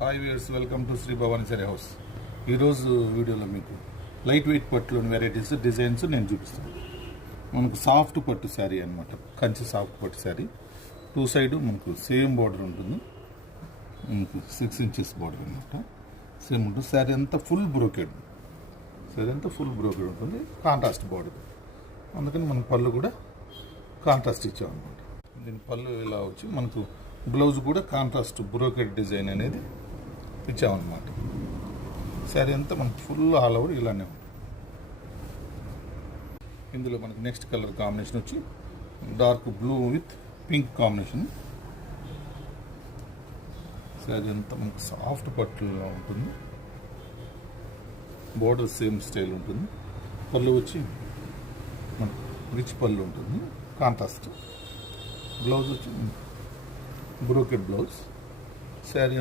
Hi viewers, welcome to Shri Bhavani sari house. ఈరోజు వీడియోలో మీకు లైట్ వెయిట్ పట్టులోని వెరైటీస్ డిజైన్స్ నేను చూపిస్తాను. మనకు సాఫ్ట్ పట్టు శారీ అనమాట, కంచి సాఫ్ట్ పట్టు శారీ. టూ సైడ్ మనకు సేమ్ బార్డర్ ఉంటుంది, మనకు 6 inches బార్డర్ అనమాట. సేమ్ ఉంటుంది. శారీ అంతా ఫుల్ బ్రోకెడ్, ఉంటుంది. కాంట్రాస్ట్ బార్డర్, అందుకని మన పళ్ళు కూడా కాంట్రాస్ట్ ఇచ్చామన్నమాట. దీని పళ్ళు ఇలా వచ్చి మనకు బ్లౌజ్ కూడా కాంట్రాస్ట్ బ్రోకెడ్ డిజైన్ అనేది ఇచ్చామన్నమాట. శారీ అంతా మనకు ఫుల్ ఆల్ ఓవర్ ఇలానే ఉంటుంది. ఇందులో మనకు నెక్స్ట్ కలర్ కాంబినేషన్ వచ్చి dark blue with pink combination. Sari అంతా మనకు సాఫ్ట్ పట్టులో ఉంటుంది. బోర్డర్ సేమ్ స్టైల్ ఉంటుంది. పళ్ళు వచ్చి మనకు రిచ్ పళ్ళు ఉంటుంది, కాంట్రాస్ట్. బ్లౌజ్ వచ్చి బ్రోకెడ్ బ్లౌజ్. శారీ